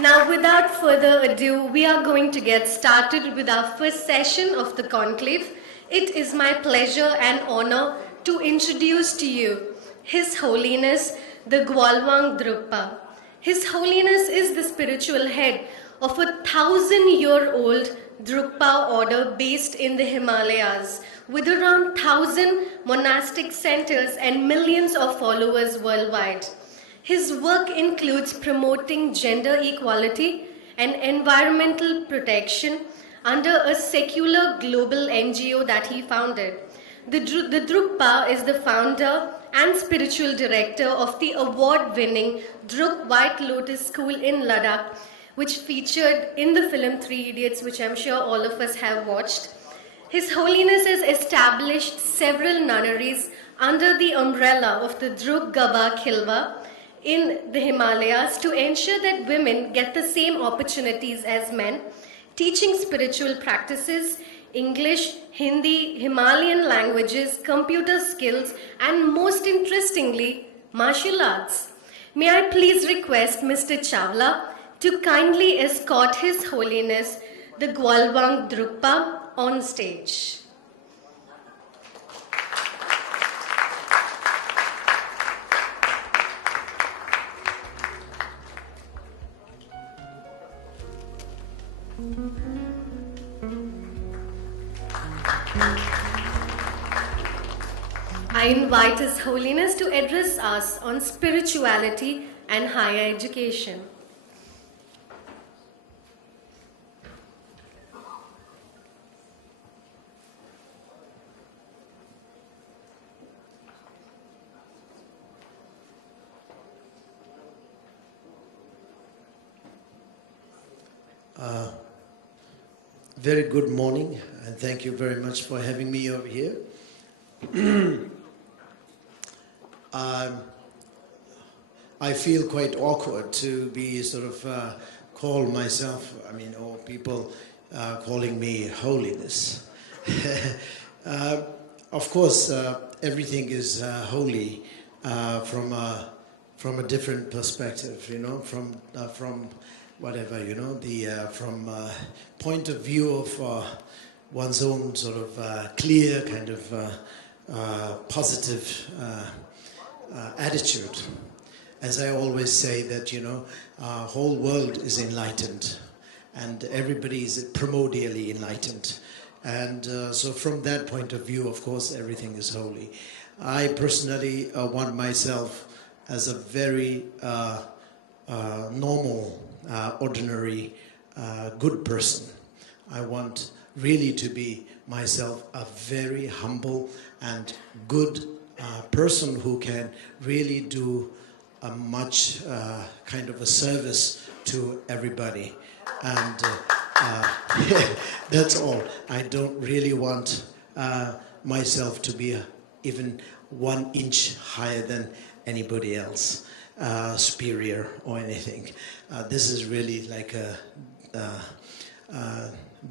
Now, without further ado, we are going to get started with our first session of the conclave. It is my pleasure and honor to introduce to you His Holiness the Gyalwang Drukpa. His Holiness is the spiritual head of a 1,000-year-old Drukpa order based in the Himalayas, with around 1,000 monastic centers and millions of followers worldwide. His work includes promoting gender equality and environmental protection under a secular global NGO that he founded. The Drukpa is the founder and spiritual director of the award-winning Druk White Lotus School in Ladakh, which featured in the film Three Idiots, which I'm sure all of us have watched. His Holiness has established several nunneries under the umbrella of the Druk Gaba Khilwa in the Himalayas to ensure that women get the same opportunities as men, teaching spiritual practices, English, Hindi, Himalayan languages, computer skills, and most interestingly, martial arts. May I please request Mr. Chawla to kindly escort His Holiness the Gyalwang Drukpa on stage. I invite His Holiness to address us on spirituality and higher education. Very good morning, and thank you very much for having me over here. I feel quite awkward to be sort of call myself, or people calling me Holiness. Of course, everything is holy from a different perspective, from whatever, from point of view of one's own sort of clear kind of positive attitude. As I always say that, our whole world is enlightened and everybody is primordially enlightened. And so from that point of view, of course, everything is holy. I personally want myself as a very normal, ordinary, good person. I want really to be myself a very humble and good person who can really do a much kind of a service to everybody. And that's all. I don't really want myself to be even 1 inch higher than anybody else, superior or anything. This is really like a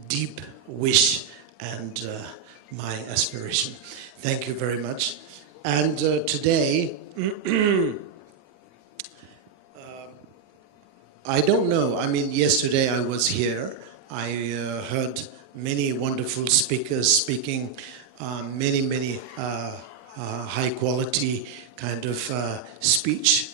deep wish and my aspiration. Thank you very much. And today, I don't know. Yesterday I was here. I heard many wonderful speakers speaking, many high quality kind of speech.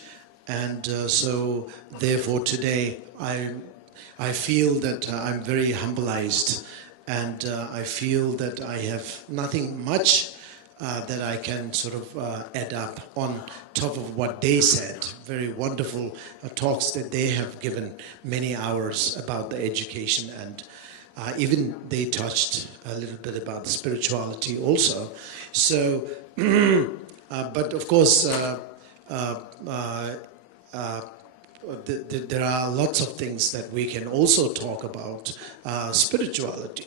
And so therefore today I feel that I'm very humbleized, and I feel that I have nothing much that I can sort of add up on top of what they said. Very wonderful talks that they have given, many hours about the education, and even they touched a little bit about the spirituality also. So, but of course, there are lots of things that we can also talk about spirituality.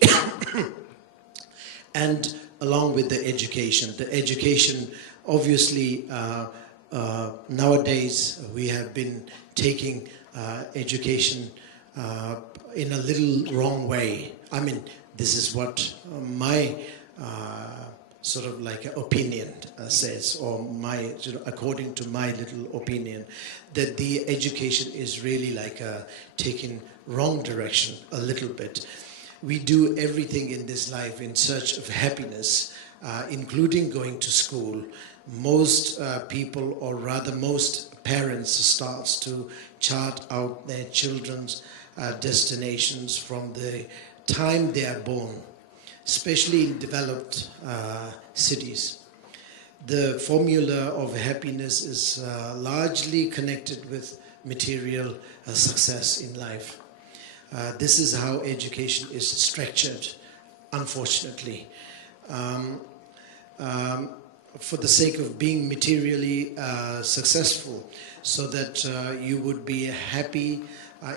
And along with the education, obviously, nowadays we have been taking education in a little wrong way. This is what my sort of like an opinion says, or my, according to my little opinion, that the education is really like taking wrong direction a little bit. We do everything in this life in search of happiness, including going to school. Most people, or rather most parents, starts to chart out their children's destinations from the time they are born, especially in developed cities. The formula of happiness is largely connected with material success in life. This is how education is structured, unfortunately. For the sake of being materially successful, so that you would be happy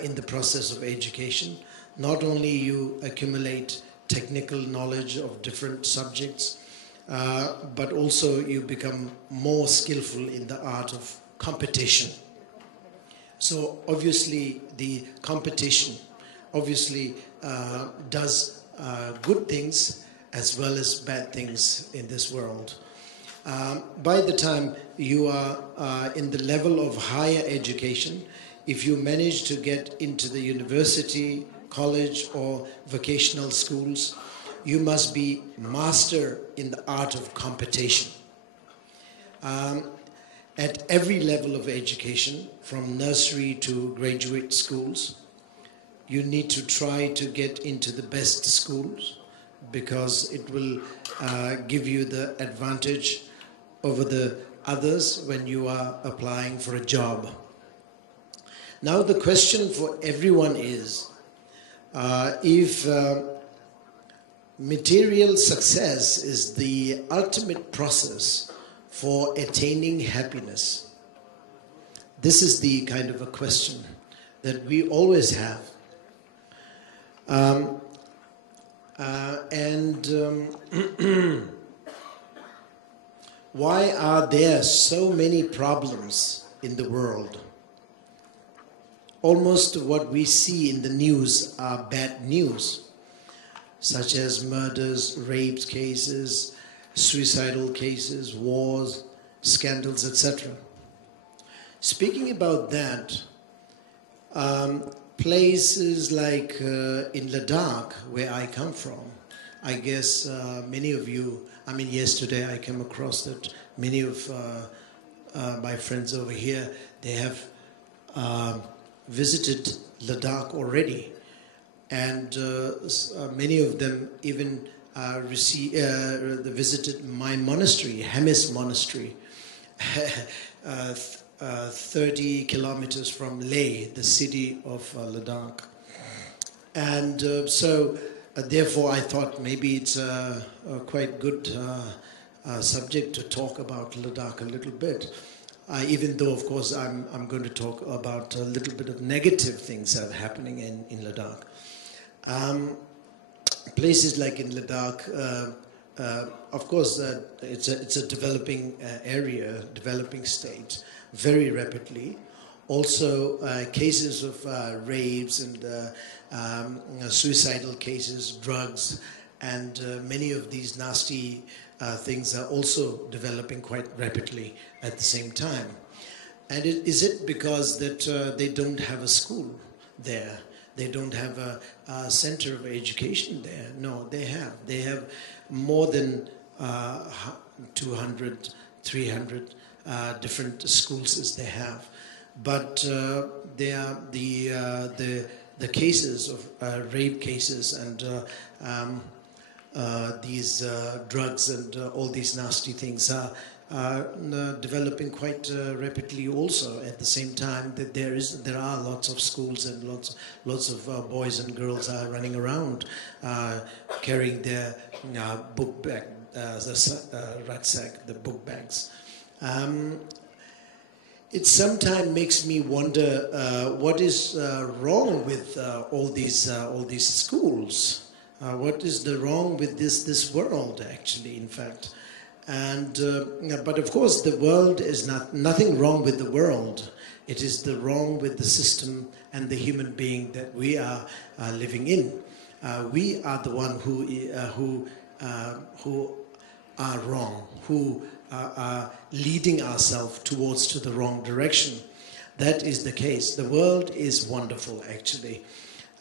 in the process of education. Not only you accumulate technical knowledge of different subjects, but also you become more skillful in the art of competition. So obviously the competition obviously does good things as well as bad things in this world. By the time you are in the level of higher education, if you manage to get into the university, college or vocational schools, you must be master in the art of competition. At every level of education, from nursery to graduate schools, you need to try to get into the best schools, because it will give you the advantage over the others when you are applying for a job. Now the question for everyone is, if material success is the ultimate process for attaining happiness, this is the kind of a question that we always have. Why are there so many problems in the world? Almost what we see in the news are bad news, such as murders, rape cases, suicidal cases, wars, scandals, etc. Speaking about that, places like in Ladakh, where I come from, I guess many of you, yesterday I came across that many of my friends over here, they have visited Ladakh already, and many of them even visited my monastery, Hemis Monastery, 30 kilometers from Leh, the city of Ladakh. And therefore I thought maybe it's a quite good subject to talk about Ladakh a little bit. Even though, of course, I'm going to talk about a little bit of negative things that are happening in Ladakh. Places like in Ladakh, of course, it's a developing area, developing state, very rapidly. Also, cases of rapes and suicidal cases, drugs, and many of these nasty things are also developing quite rapidly at the same time. And is it because that they don't have a school there? They don't have a center of education there? No, they have. They have more than 200, 300 different schools as they have. But they are the cases of rape cases and these drugs and all these nasty things are developing quite rapidly also. At the same time that there are lots of schools and lots of boys and girls are running around carrying their book bag, the rucksack, the book bags. It sometimes makes me wonder what is wrong with all these schools. What is wrong with this world, actually, in fact? And but of course, the world is nothing wrong with the world. It is the wrong with the system and the human being that we are living in. We are the one who are wrong, who are leading ourselves towards to the wrong direction. That is the case. The world is wonderful, actually.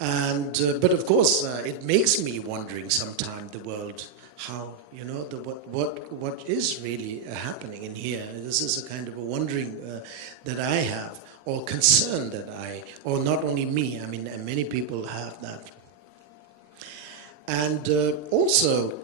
And, but of course, it makes me wondering sometimes, the world, how, you know, what is really happening in here. This is a kind of a wondering that I have, or concern that or not only me, I mean, many people have that. And also,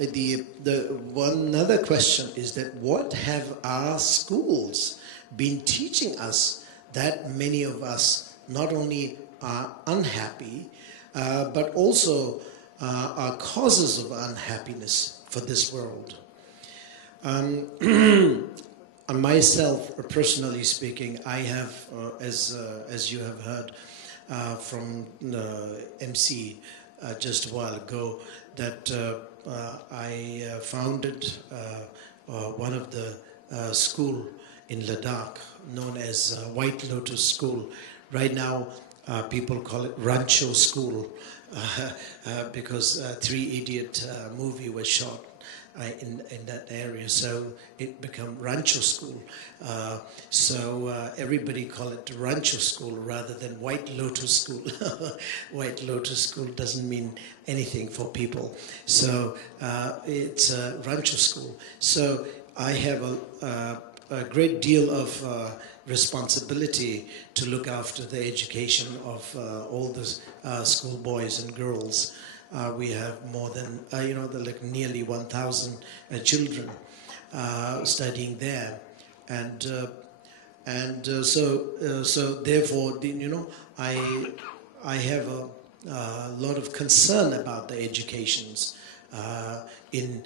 one other question is that what have our schools been teaching us that many of us not only are unhappy, but also are causes of unhappiness for this world? Myself, personally speaking, I have, as you have heard from MC just a while ago, that I founded one of the school in Ladakh known as White Lotus School. Right now, people call it Rancho School because Three Idiot movie was shot in that area, so it became Rancho School. So everybody call it Rancho School rather than White Lotus School. White Lotus School doesn't mean anything for people. So it's Rancho School. So I have a great deal of responsibility to look after the education of all the schoolboys and girls. We have more than, like nearly 1,000 children studying there. And so therefore, I have a lot of concern about the educations in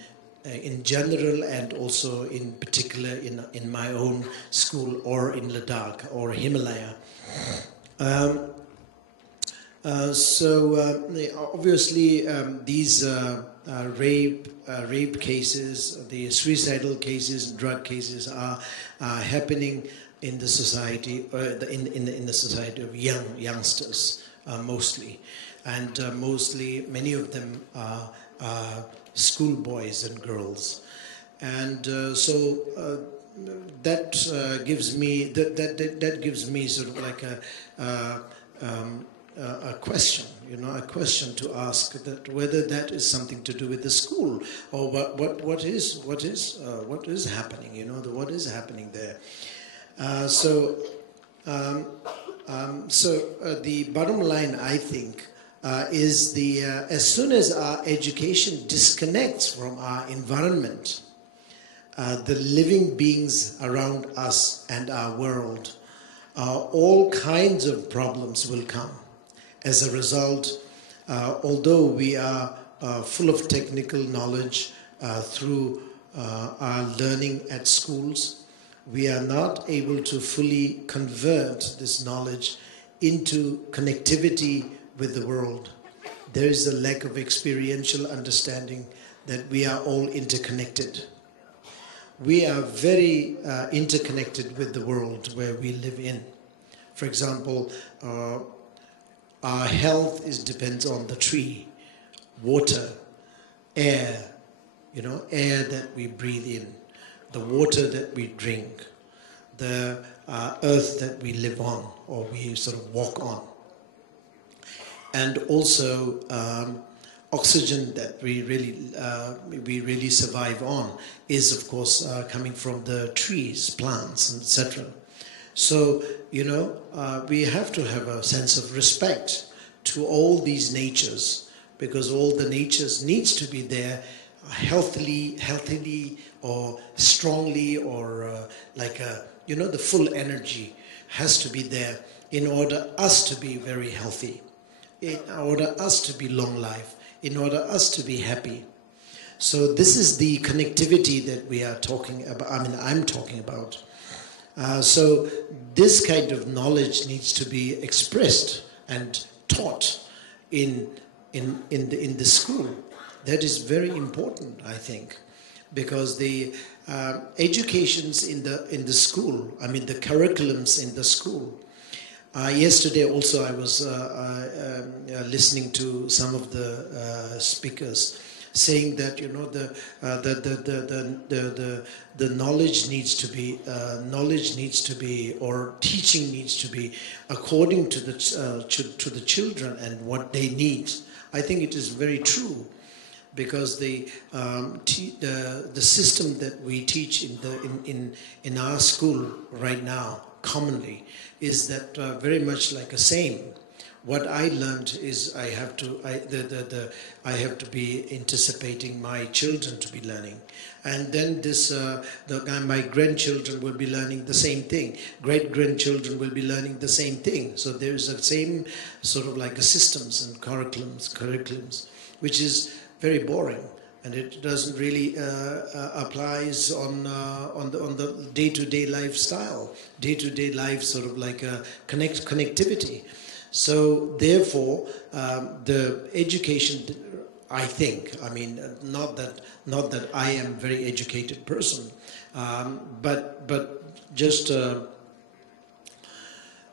general, and also in particular in my own school or in Ladakh or Himalaya. So obviously these rape cases, the suicidal cases, drug cases are happening in the society, in the society of youngsters mostly, and mostly many of them are schoolboys and girls, and so that gives me that gives me sort of like a question, a question to ask, that whether that is something to do with the school, or what is happening, what is happening there. So the bottom line, I think, is as soon as our education disconnects from our environment, the living beings around us and our world, all kinds of problems will come. As a result, although we are full of technical knowledge through our learning at schools, we are not able to fully convert this knowledge into connectivity with the world. There is a lack of experiential understanding that we are all interconnected. We are very interconnected with the world where we live in. For example, our health depends on the tree, water, air, air that we breathe in, the water that we drink, the earth that we live on, or we sort of walk on. And also oxygen that we really survive on is, of course, coming from the trees, plants, etc. So, we have to have a sense of respect to all these natures, because all the natures needs to be there healthily or strongly, or the full energy has to be there in order us to be very healthy, in order us to be long life, in order us to be happy. So this is the connectivity that we are talking about, I'm talking about. So this kind of knowledge needs to be expressed and taught in the school. That is very important, I think, because the educations in the school, the curriculums in the school. Yesterday also I was listening to some of the speakers saying that the knowledge needs to be or teaching needs to be according to the children and what they need. I think it is very true, because the system that we teach in our school right now commonly is that very much like the same. What I learned is I have to be anticipating my children to be learning, and then my grandchildren will be learning the same thing. Great grandchildren will be learning the same thing. So there is the same sort of like systems and curriculums, which is very boring, and it doesn't really applies on the day-to-day lifestyle, day-to-day life, sort of like a connectivity. So therefore, the education, I think, I mean, not that I am a very educated person, but just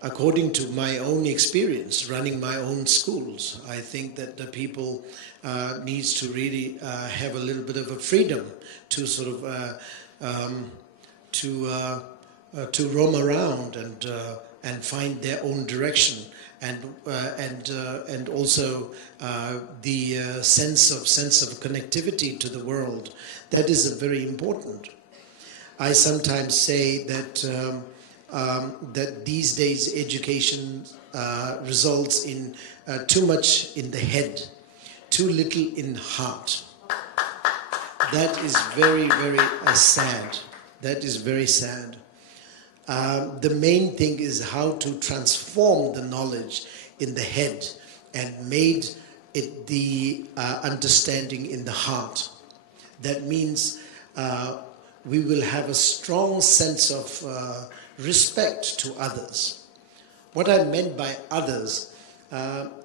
according to my own experience running my own schools, I think that the people needs to really have a little bit of a freedom to sort of to roam around and find their own direction. And also the sense of connectivity to the world. That is very important. I sometimes say that that these days education results in too much in the head, too little in heart. That is very, very sad. That is very sad. The main thing is how to transform the knowledge in the head and made it the understanding in the heart. That means we will have a strong sense of respect to others. What I meant by others,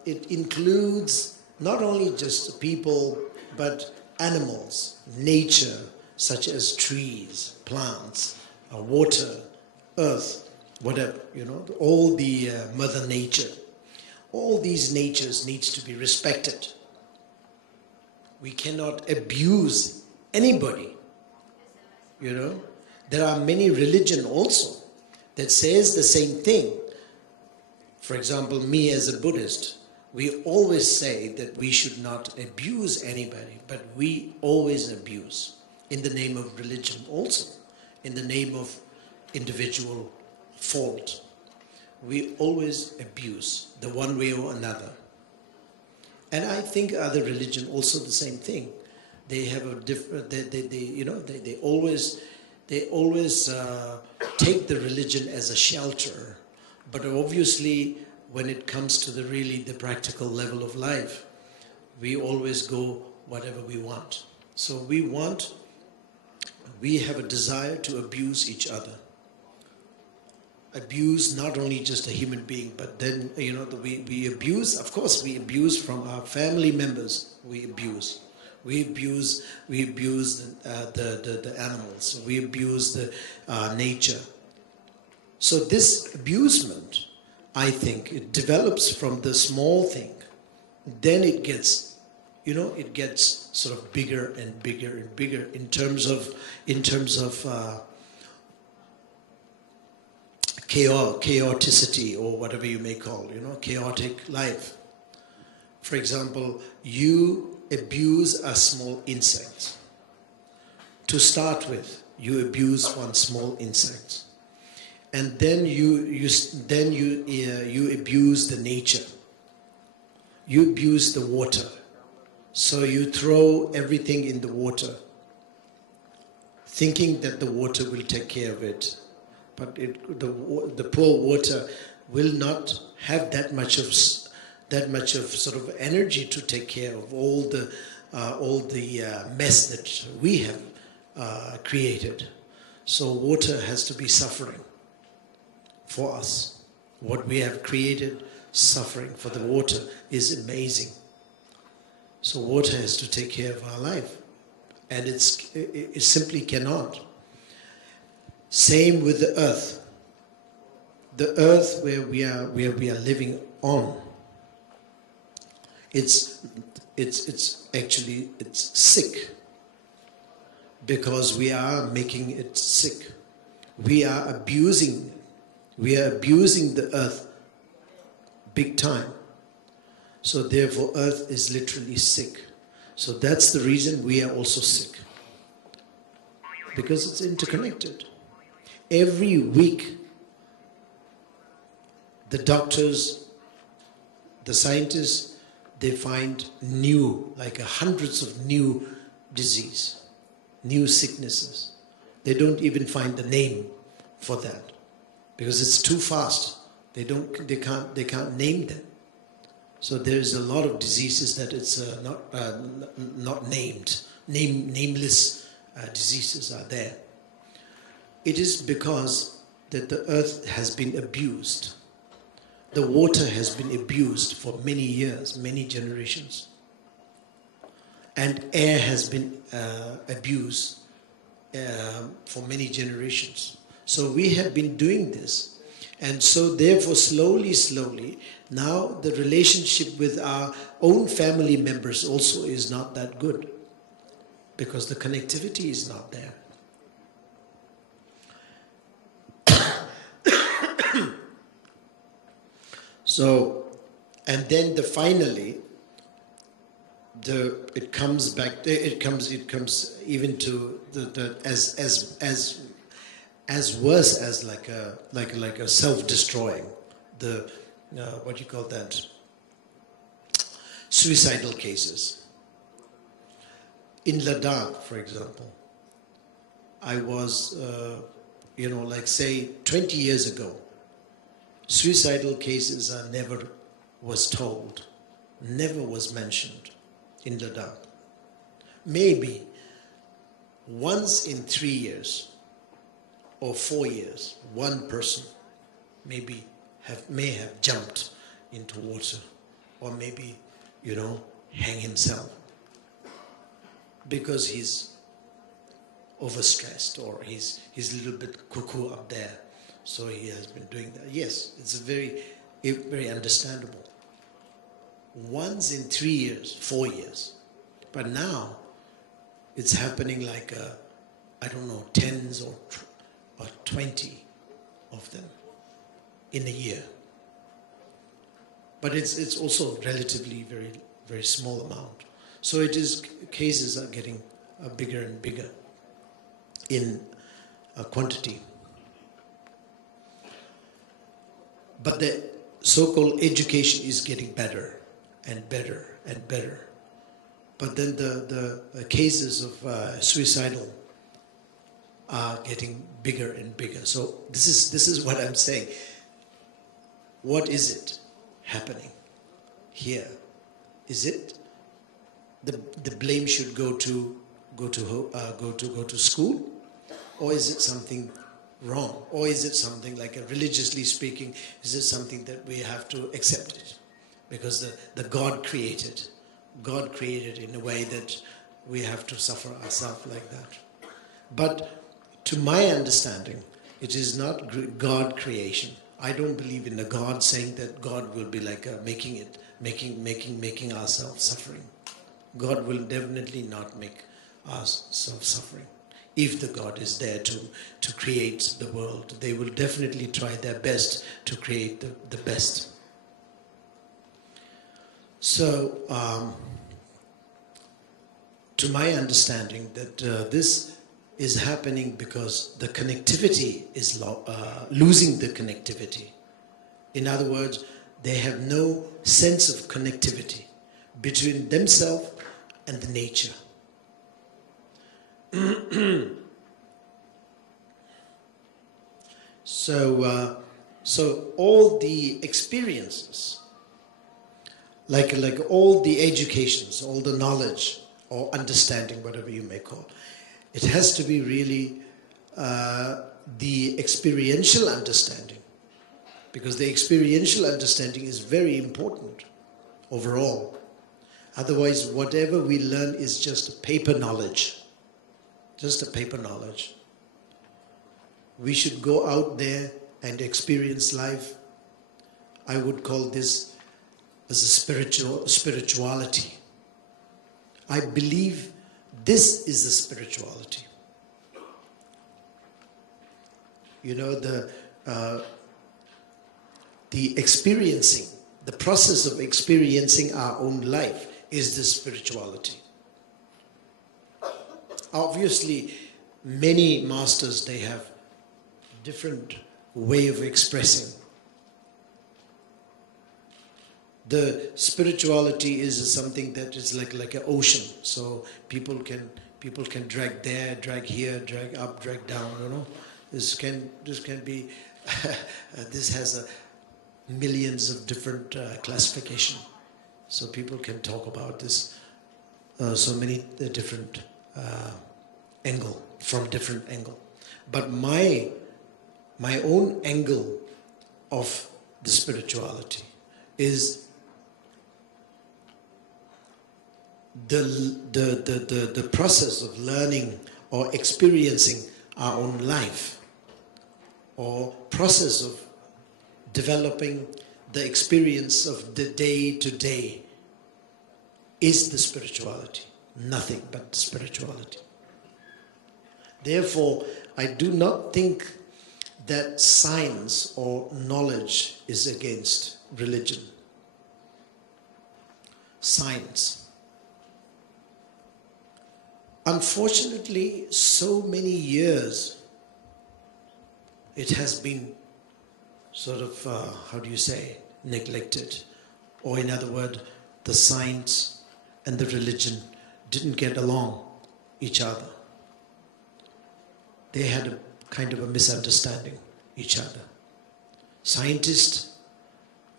it includes not only just people, but animals, nature, such as trees, plants, water, earth, whatever, all the mother nature. All these natures needs to be respected. We cannot abuse anybody, There are many religions also that says the same thing. For example, me as a Buddhist, we always say that we should not abuse anybody, but we always abuse in the name of religion also, in the name of individual fault. We always abuse the one way or another. And I think other religion also the same thing. They have a different, they always take the religion as a shelter. But obviously, when it comes to the practical level of life, we always go whatever we want. So we have a desire to abuse each other. Abuse not only just a human being, but then, we abuse, of course, we abuse from our family members. We abuse the animals. We abuse the nature. So this abusement, I think, it develops from the small thing. Then it gets, it gets sort of bigger and bigger and bigger in terms of chaoticity, or whatever you may call, chaotic life. For example, you abuse a small insect. To start with, you abuse one small insect, and then you abuse the nature. You abuse the water, so you throw everything in the water, thinking that the water will take care of it. But the poor water will not have that much of sort of energy to take care of all the mess that we have created. So water has to be suffering for us. What we have created, suffering for the water, is amazing. So water has to take care of our life, and it simply cannot. Same with the earth. The earth where we are living on. It's it's actually sick, because we are making it sick. We are abusing the earth big time. So therefore earth is literally sick. So that's the reason we are also sick, because it's interconnected. Every week the doctors, the scientists, they find new, like hundreds of new disease, new sicknesses. They don't even find the name for that, because it's too fast. They can't name them. So there is a lot of diseases that it's not named. Nameless diseases are there. It is because that the earth has been abused. The water has been abused for many years, many generations. And air has been abused for many generations. So we have been doing this. And so therefore slowly, now the relationship with our own family members also is not that good, because the connectivity is not there. So, and then finally, it comes back. It comes even to the as worse as like a self-destroying, the what you call that, suicidal cases. In Ladakh, for example, I was like say 20 years ago, suicidal cases are never was told, never was mentioned in Ladakh. Maybe once in 3 years or 4 years, one person may have jumped into water, or maybe, hang himself because he's overstressed, or he's a little bit cuckoo up there. So he has been doing that. Yes, it's very understandable. Once in 3 years, 4 years. But now it's happening like, tens or 20 of them in a year. But it's also relatively very, very small amount. So cases are getting bigger and bigger in quantity. But the so-called education is getting better and better and better. But then the cases of suicidal are getting bigger and bigger. So this is what I'm saying. What is it happening here? Is it the blame should go to school, or is it something wrong, or is it something like religiously speaking? Is it something that we have to accept it because the God created in a way that we have to suffer ourselves like that? But to my understanding, it is not God creation. I don't believe in a God saying that God will be like making ourselves suffering. God will definitely not make ourselves suffering. If the God is there to create the world, they will definitely try their best to create the best. So, to my understanding, that this is happening because the connectivity is losing the connectivity. In other words, they have no sense of connectivity between themselves and the nature. So all the experiences, like all the educations, all the knowledge or understanding, whatever you may call, it has to be really the experiential understanding, because the experiential understanding is very important overall. Otherwise, whatever we learn is just a paper knowledge. Just a paper knowledge. We should go out there and experience life. I would call this as a spirituality. I believe this is the spirituality. You know, the experiencing, the process of experiencing our own life is the spirituality. Obviously, many masters, they have different way of expressing. The spirituality is something that is like an ocean. So people can drag there, drag here, drag up, drag down. You know, this can be. This has millions of different classification. So people can talk about this so many different angle, from different angle. But my own angle of the spirituality is the process of learning or experiencing our own life, or process of developing the experience of the day to day is the spirituality. Nothing but spirituality. Therefore, I do not think that science or knowledge is against religion. Science. Unfortunately, so many years it has been sort of, neglected. Or in other words, the science and the religion didn't get along each other. They had a kind of a misunderstanding each other. Scientists,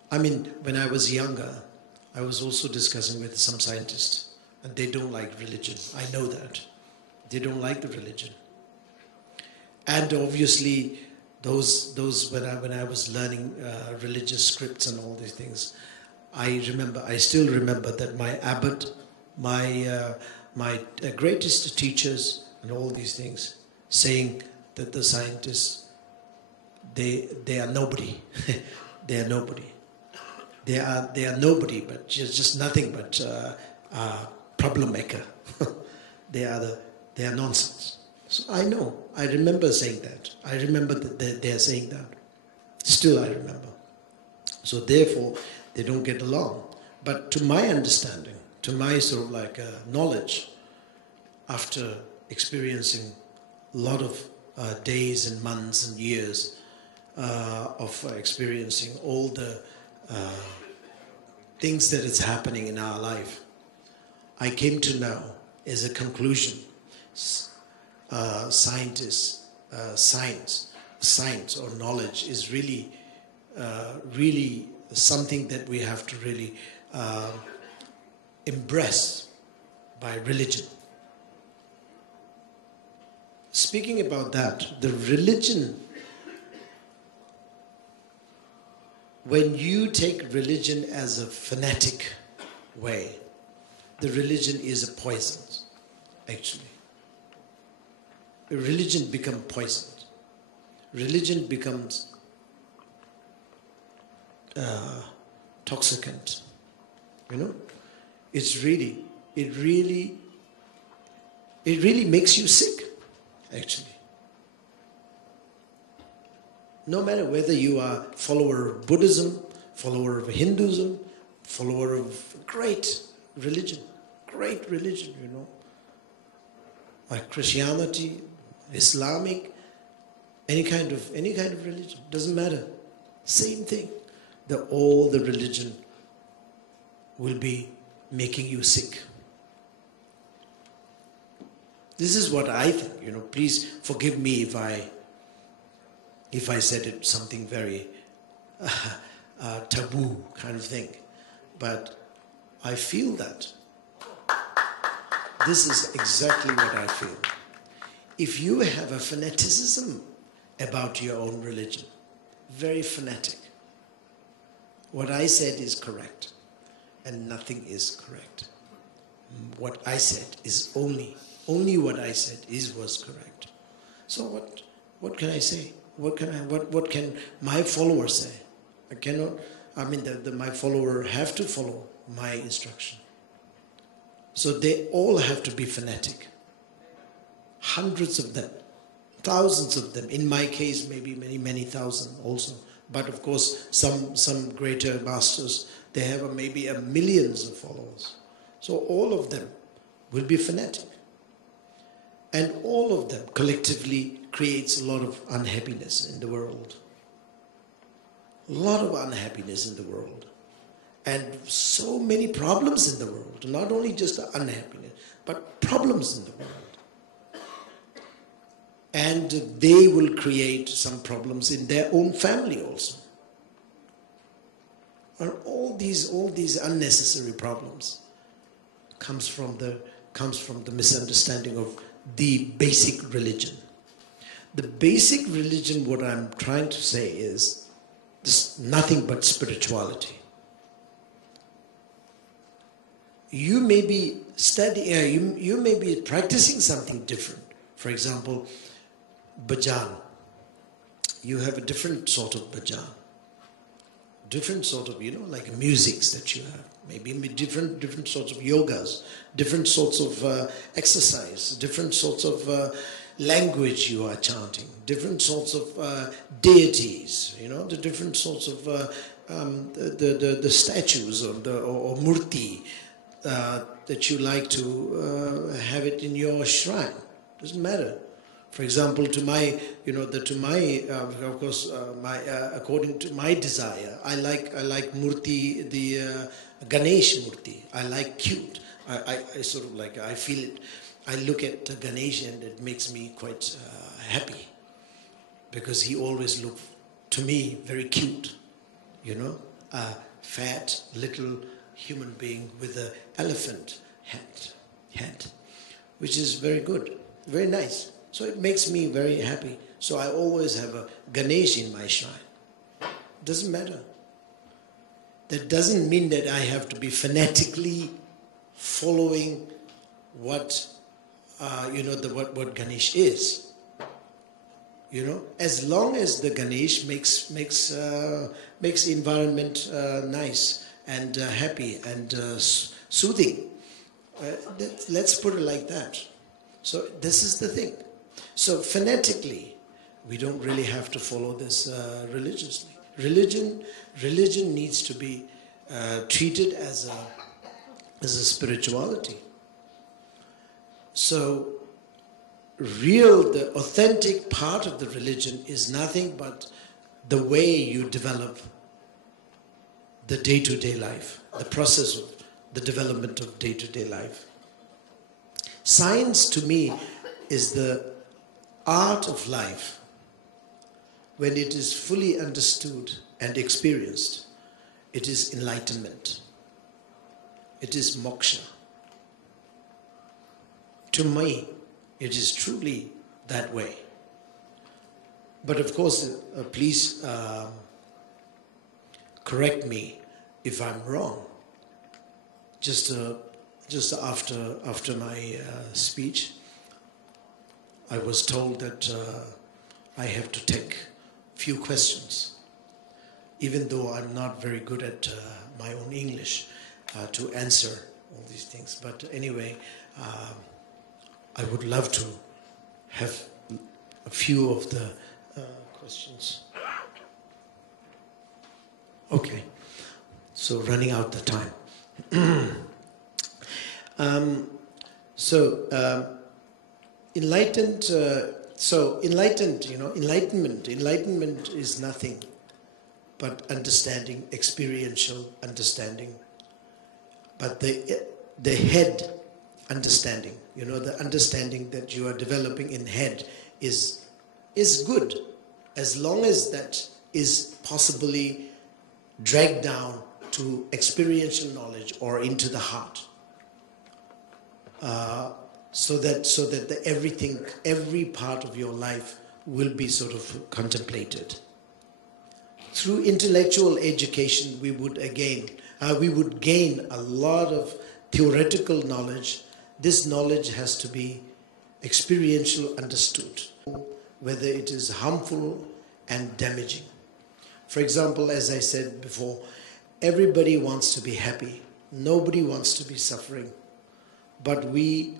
when I was younger, I was also discussing with some scientists, and they don't like religion. I know that. They don't like the religion. And obviously, those when I was learning religious scripts and all these things, I still remember that my abbot, my greatest teachers and all these things, saying that the scientists, they are nobody. They are nobody. They are nobody, but just nothing but problem maker. They are nonsense. So I remember saying that. I remember that they are saying that. Still I remember. So therefore, they don't get along. But to my understanding, to my sort of like knowledge, after experiencing a lot of days and months and years of experiencing all the things that is happening in our life, I came to know as a conclusion, science or knowledge is really something that we have to really embrace by religion. Speaking about that, the religion, when you take religion as a fanatic way, the religion is a poison, actually. Religion becomes poisoned. Religion becomes toxicant. You know, it really makes you sick, actually. No matter whether you are follower of Buddhism, follower of Hinduism, follower of great religion, you know, like Christianity, Islamic, any kind of religion, doesn't matter. Same thing. All the religion will be making you sick. This is what I think. You know, please forgive me if I said it something very taboo kind of thing, but I feel that this is exactly what I feel. If you have a fanaticism about your own religion, very fanatic, what I said is correct, and nothing is correct. What I said is only what I said was correct. So what can I say? What can my followers say? I cannot. My follower have to follow my instruction. So they all have to be fanatic. Hundreds of them, thousands of them. In my case, maybe many, many thousand also. But of course, some greater masters, they have maybe millions of followers. So all of them will be fanatic. And all of them collectively creates a lot of unhappiness in the world. A lot of unhappiness in the world. And so many problems in the world. Not only just unhappiness, but problems in the world. And they will create some problems in their own family also. And all these unnecessary problems comes from the misunderstanding of the basic religion. The basic religion, what I'm trying to say is, this nothing but spirituality. You may be studying, you may be practicing something different. For example, bhajan. You have a different sort of bhajan. Different sort of, like musics that you have. Maybe different sorts of yogas, different sorts of exercise, different sorts of language you are chanting, different sorts of deities, the different sorts of the statues or murti that you like to have it in your shrine. Doesn't matter. For example, according to my desire, I like murti, the Ganesh murti. I like cute. I sort of like, I feel it. I look at Ganesh and it makes me quite happy, because he always looked to me very cute, a fat little human being with an elephant head, which is very good, very nice. So it makes me very happy. So I always have a Ganesh in my shrine. Doesn't matter. That doesn't mean that I have to be fanatically following what what Ganesh is. As long as the Ganesh makes the environment nice and happy and soothing. Let's put it like that. So this is the thing. So fanatically, we don't really have to follow this religiously. Religion needs to be treated as a spirituality. So the authentic part of the religion is nothing but the way you develop the day-to-day life, the process of the development of day-to-day life. Science, to me, is the art of life when it is fully understood and experienced. It is enlightenment. It is moksha. To me, it is truly that way. But of course, please correct me if I'm wrong. Just after my speech, I was told that I have to take few questions, even though I'm not very good at my own English to answer all these things. But anyway, I would love to have a few of the questions. Okay, so running out the time. Enlightenment is nothing but understanding, experiential understanding. But the head understanding, the understanding that you are developing in head is good, as long as that is possibly dragged down to experiential knowledge or into the heart. So that every part of your life will be sort of contemplated. Through intellectual education, we would gain a lot of theoretical knowledge. This knowledge has to be experiential understood, whether it is harmful and damaging. For example, as I said before, everybody wants to be happy. Nobody wants to be suffering. but we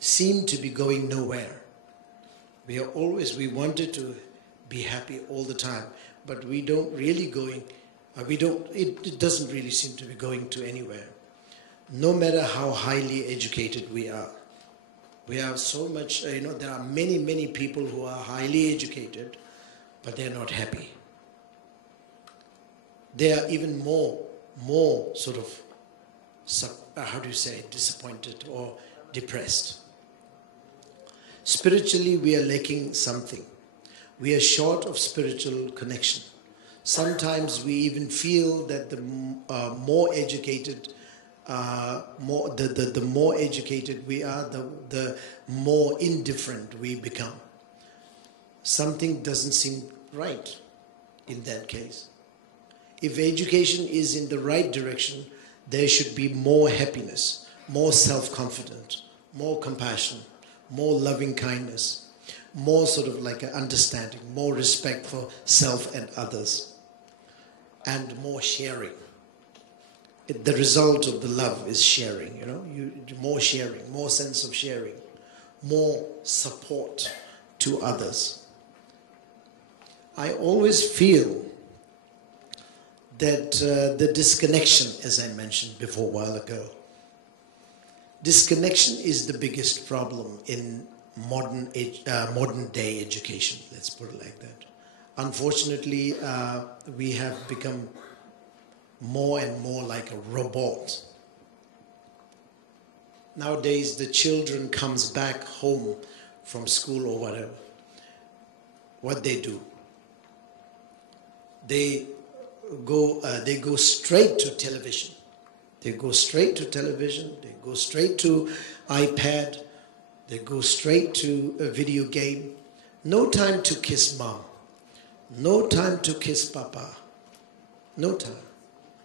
seem to be going nowhere. We wanted to be happy all the time, but we don't really it doesn't really seem to be going to anywhere. No matter how highly educated we are. We have so much, there are many, many people who are highly educated, but they're not happy. They are even more sort of, disappointed or depressed. Spiritually, we are lacking something. We are short of spiritual connection. Sometimes we even feel that the more educated the more educated we are, the more indifferent we become. Something doesn't seem right in that case. If education is in the right direction, there should be more happiness, more self-confidence, more compassion, more loving kindness, more sort of like an understanding, more respect for self and others, and more sharing. The result of the love is sharing, more sharing, more sense of sharing, more support to others. I always feel that the disconnection, as I mentioned before a while ago, disconnection is the biggest problem in modern day education, let's put it like that. Unfortunately, we have become more and more like a robot. Nowadays, the children comes back home from school or whatever. What they do? They go straight to television. They go straight to television. They go straight to iPad. They go straight to a video game. No time to kiss mom. No time to kiss papa. No time.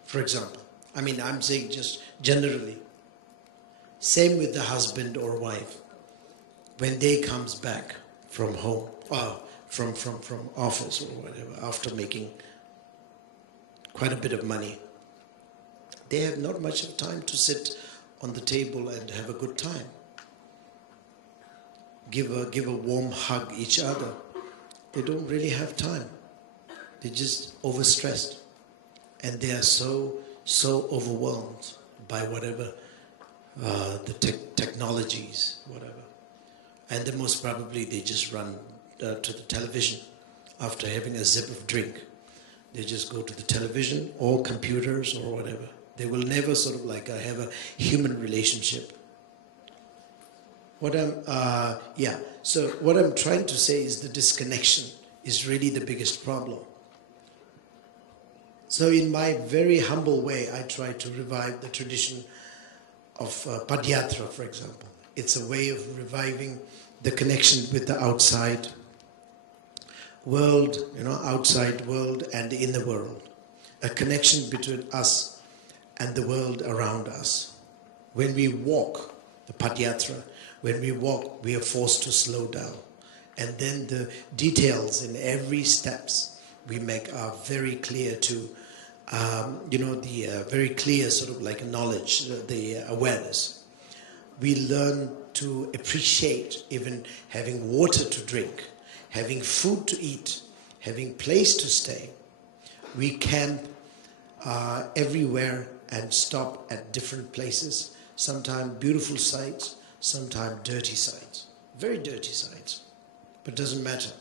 For example, I'm saying just generally. Same with the husband or wife. When they comes back from home, from office or whatever, after making quite a bit of money, they have not much of time to sit on the table and have a good time. Give a warm hug each other. They don't really have time. They're just overstressed. And they are so overwhelmed by whatever the technologies, whatever. And then most probably they just run to the television after having a sip of drink. They just go to the television or computers or whatever. They will never sort of like have a human relationship. So what I'm trying to say is the disconnection is really the biggest problem. So in my very humble way, I try to revive the tradition of Padyatra, for example. It's a way of reviving the connection with the outside world, outside world and the inner world. A connection between us and the world around us. When we walk, the Padyatra, when we walk, we are forced to slow down. And then the details in every steps we make are very clear to the very clear sort of like knowledge, the awareness. We learn to appreciate even having water to drink, having food to eat, having place to stay. We camp everywhere and stop at different places, sometimes beautiful sites, sometimes dirty sites, very dirty sites, but doesn't matter.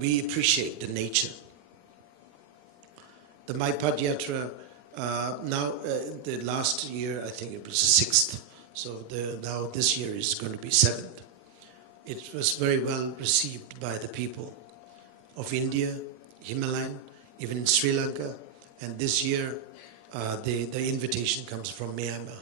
We appreciate the nature. The My Padyatra, the last year, I think it was the 6th. So now this year is going to be 7th. It was very well received by the people of India, Himalayan, even Sri Lanka. And this year, the invitation comes from Myanmar.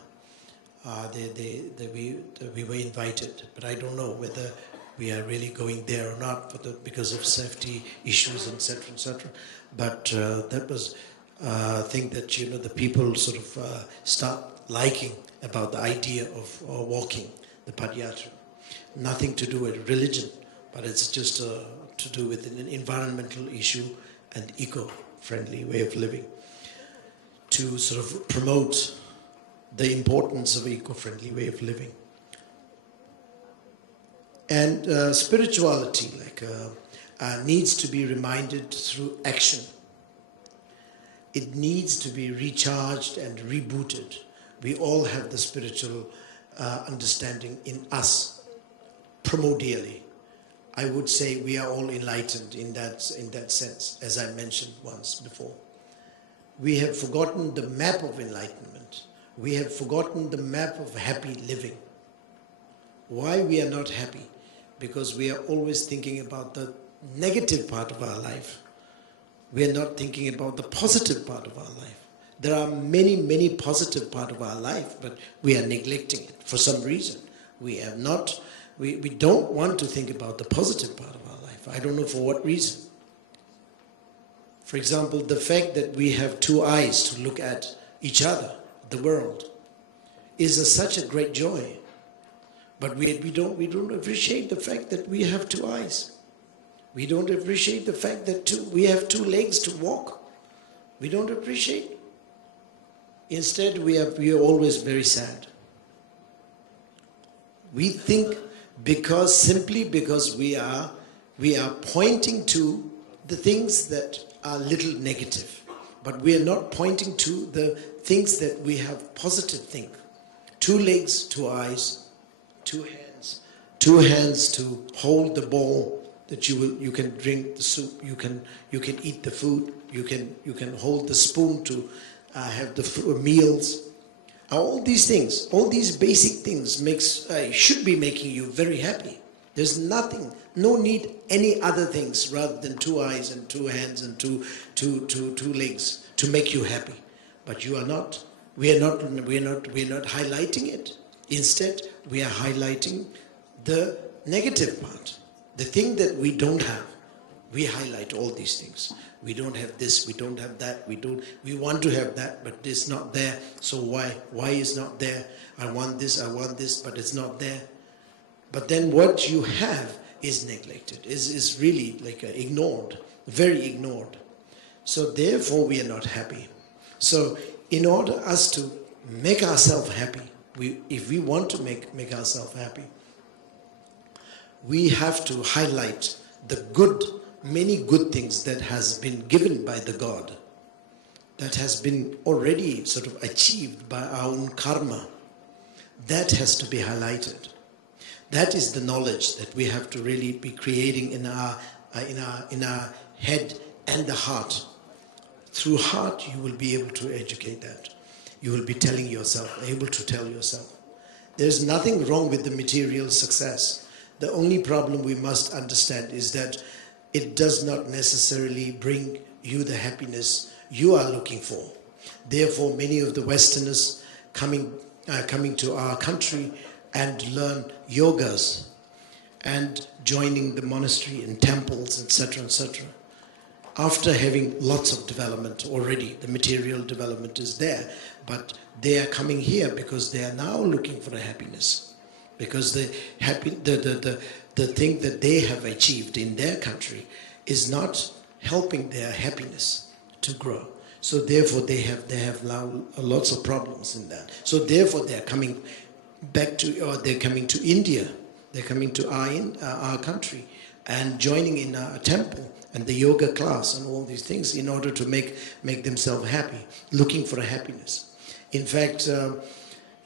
We were invited, but I don't know whether we are really going there or not because of safety issues, etc., etc. But that was a thing that the people sort of start liking about the idea of walking the Padyatra. Nothing to do with religion, but it's just to do with an environmental issue and eco-friendly way of living. to sort of promote the importance of eco-friendly way of living. And spirituality needs to be reminded through action. It needs to be recharged and rebooted. We all have the spiritual understanding in us, primordially. I would say we are all enlightened in that sense, as I mentioned once before. We have forgotten the map of enlightenment. We have forgotten the map of happy living. Why we are not happy? Because we are always thinking about the negative part of our life. We are not thinking about the positive part of our life. There are many, many positive parts of our life, but we are neglecting it for some reason. We don't want to think about the positive part of our life. I don't know for what reason. For example, the fact that we have two eyes to look at each other, the world, is such a great joy. But we don't appreciate the fact that we have two eyes. We don't appreciate the fact that we have two legs to walk. We don't appreciate. Instead, we are always very sad. We think simply because we are pointing to the things that are little negative, but we are not pointing to the things that we have positive think. Two legs, two eyes, two hands to hold the bowl that you can drink the soup, you can eat the food, you can hold the spoon to have the meals. All these things, all these basic things should be making you very happy. There's no need any other things rather than two eyes and two hands and two legs to make you happy. But we are not highlighting it. Instead, we are highlighting the negative part, the thing that we don't have. We highlight all these things. We don't have this, we don't have that, we want to have that, but it's not there. So why is not there? I want this, but it's not there. But then what you have is neglected, is really ignored, very ignored. So therefore we are not happy. So in order us to make ourselves happy, if we want to make ourselves happy, we have to highlight the many good things that has been given by the God, that has been already sort of achieved by our own karma. That has to be highlighted. That is the knowledge that we have to really be creating in our head and the heart. Through heart, you will be able to educate that. You will be able to tell yourself. There's nothing wrong with the material success. The only problem we must understand is that it does not necessarily bring you the happiness you are looking for. Therefore, many of the Westerners coming to our country and learn yogas and joining the monastery and temples, etc., after having lots of development already, the material development is there, but they are coming here because they are now looking for a happiness, because the thing that they have achieved in their country is not helping their happiness to grow. So therefore they have lots of problems in that. So therefore they are coming back they're coming to India, they're coming to our country and joining in a temple and the yoga class and all these things in order to make themselves happy, looking for a happiness. In fact,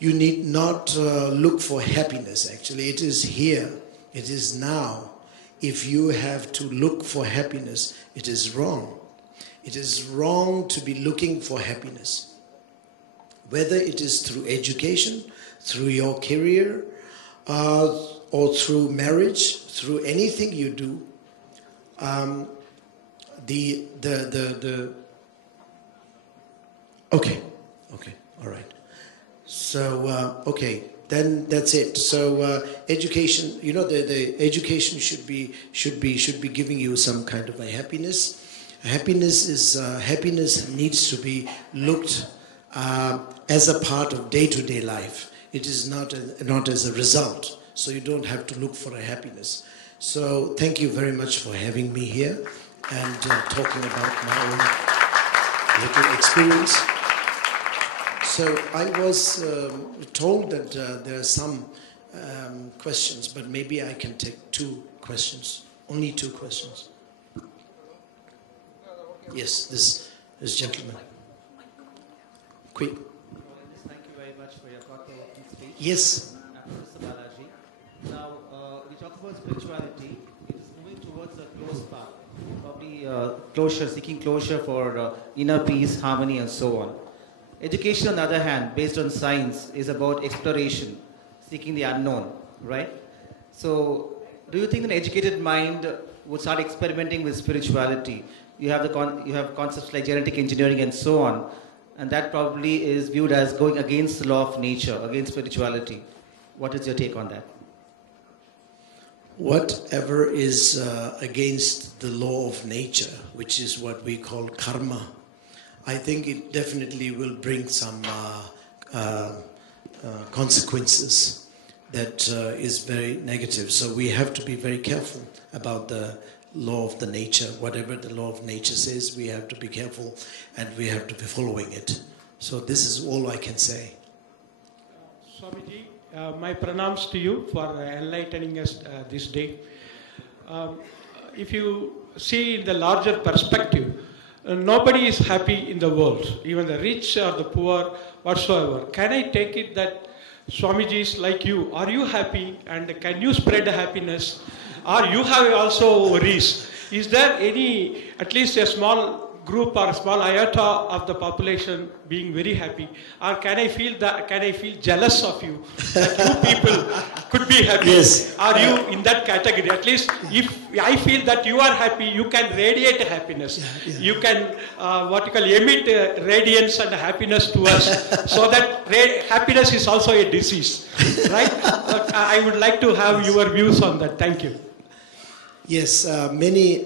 you need not look for happiness actually. It is here, it is now. If you have to look for happiness, it is wrong. It is wrong to be looking for happiness. Whether it is through education, through your career, or through marriage, through anything you do, okay, all right. So okay, then that's it. So education, the education should be giving you some kind of a happiness. Happiness needs to be looked as a part of day-to-day life. It is not as a result. So you don't have to look for a happiness. So thank you very much for having me here and talking about my own little experience. So I was told that there are some questions, but maybe I can take 2 questions. Only 2 questions. Yes, this gentleman. Quick. Thank you very much for your thought-provoking speech. Yes. Mr. Balaji. Now, we talk about spirituality. It is moving towards a closed path, probably closure, seeking closure for inner peace, harmony, and so on. Education, on the other hand, based on science, is about exploration, seeking the unknown, right? So, do you think an educated mind would start experimenting with spirituality? You have concepts like genetic engineering and so on, and that probably is viewed as going against the law of nature, against spirituality. What is your take on that? Whatever is against the law of nature, which is what we call karma, I think it definitely will bring some consequences that is very negative. So we have to be very careful about the law of the nature. Whatever the law of nature says, we have to be careful and we have to be following it. So this is all I can say. Swamiji, my pranams to you for enlightening us this day. If you see in the larger perspective, nobody is happy in the world, even the rich or the poor, whatsoever. Can I take it that Swamijis like you, are you happy and can you spread happiness? Or you have also worries? Is there any, at least a small group or a small iota of the population being very happy? Or can I feel jealous of you, that you people could be happy? Yes. Are you in that category? At least if I feel that you are happy, you can radiate happiness. You can, emit radiance and happiness to us, so that happiness is also a disease, right? I would like to have your views on that. Thank you. Yes, many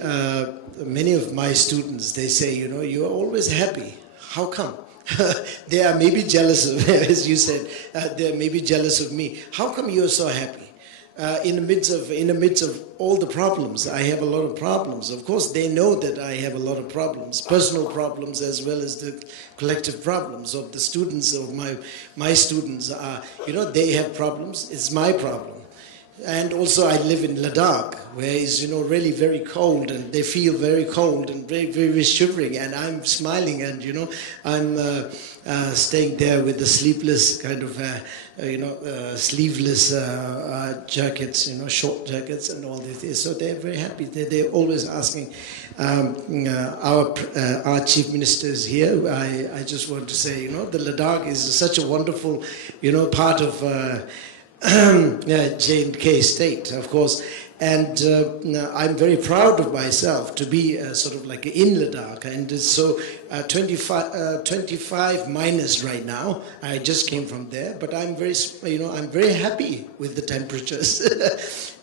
of my students, they say, you are always happy. How come? They are maybe jealous of, as you said, they are maybe jealous of me. How come you are so happy? In the midst of all the problems, I have a lot of problems. Of course, they know that I have a lot of problems, personal problems as well as the collective problems of the students of my students. They have problems. It's my problem. And also I live in Ladakh, where it's really very cold, and they feel very cold and very, very shivering, and I'm smiling, and I'm staying there with the sleeveless kind of sleeveless jackets, short jackets and all this. So they're very happy. They're always asking. Our chief minister is here. I just want to say, the Ladakh is such a wonderful, part of J&K state, of course, and I'm very proud of myself to be sort of like in Ladakh, and so 25 minus right now. I just came from there, but I'm very happy with the temperatures.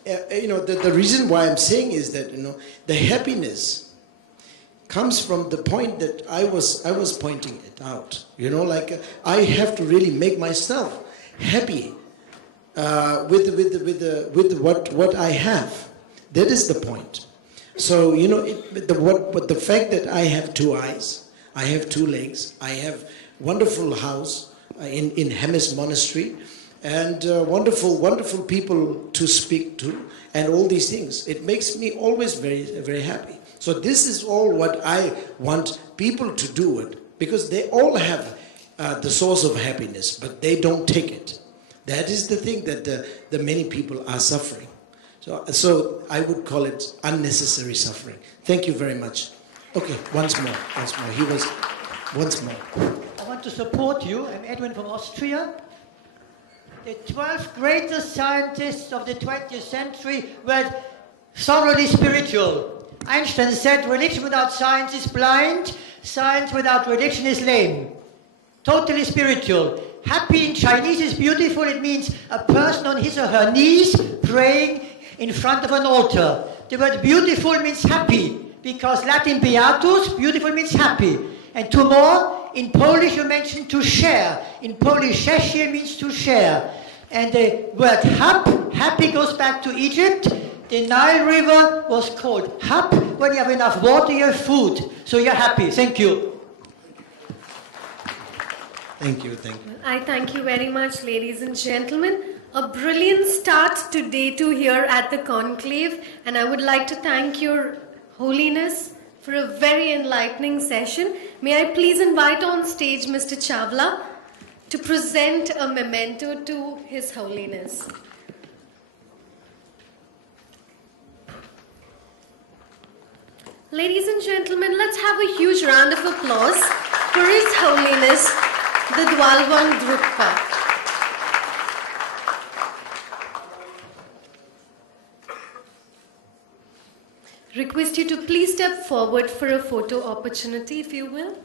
The reason why I'm saying is that the happiness comes from the point that I was pointing it out. I have to really make myself happy. With what I have, that is the point. So the fact that I have 2 eyes, I have 2 legs, I have wonderful house in Hemis Monastery, and wonderful people to speak to, and all these things. It makes me always very, very happy. So this is all what I want people to do it, because they all have the source of happiness, but they don't take it. That is the thing that the many people are suffering. So I would call it unnecessary suffering. Thank you very much. Okay, once more. He was once more. I want to support you. I'm Edwin from Austria. The 12 greatest scientists of the 20th century were thoroughly spiritual. Einstein said, religion without science is blind, science without religion is lame. Totally spiritual. Happy in Chinese is beautiful. It means a person on his or her knees praying in front of an altar. The word beautiful means happy, because Latin beatus, beautiful means happy. And 2 more, in Polish you mentioned to share. In Polish, szczęście means to share. And the word happy goes back to Egypt. The Nile River was called Hap. When you have enough water, you have food. So you're happy. Thank you. Thank you, thank you. I thank you very much, ladies and gentlemen. A brilliant start to day 2 here at the conclave, and I would like to thank Your Holiness for a very enlightening session. May I please invite on stage Mr. Chawla to present a memento to His Holiness. Ladies and gentlemen, let's have a huge round of applause for His Holiness the Gyalwang Drukpa. Request you to please step forward for a photo opportunity, if you will.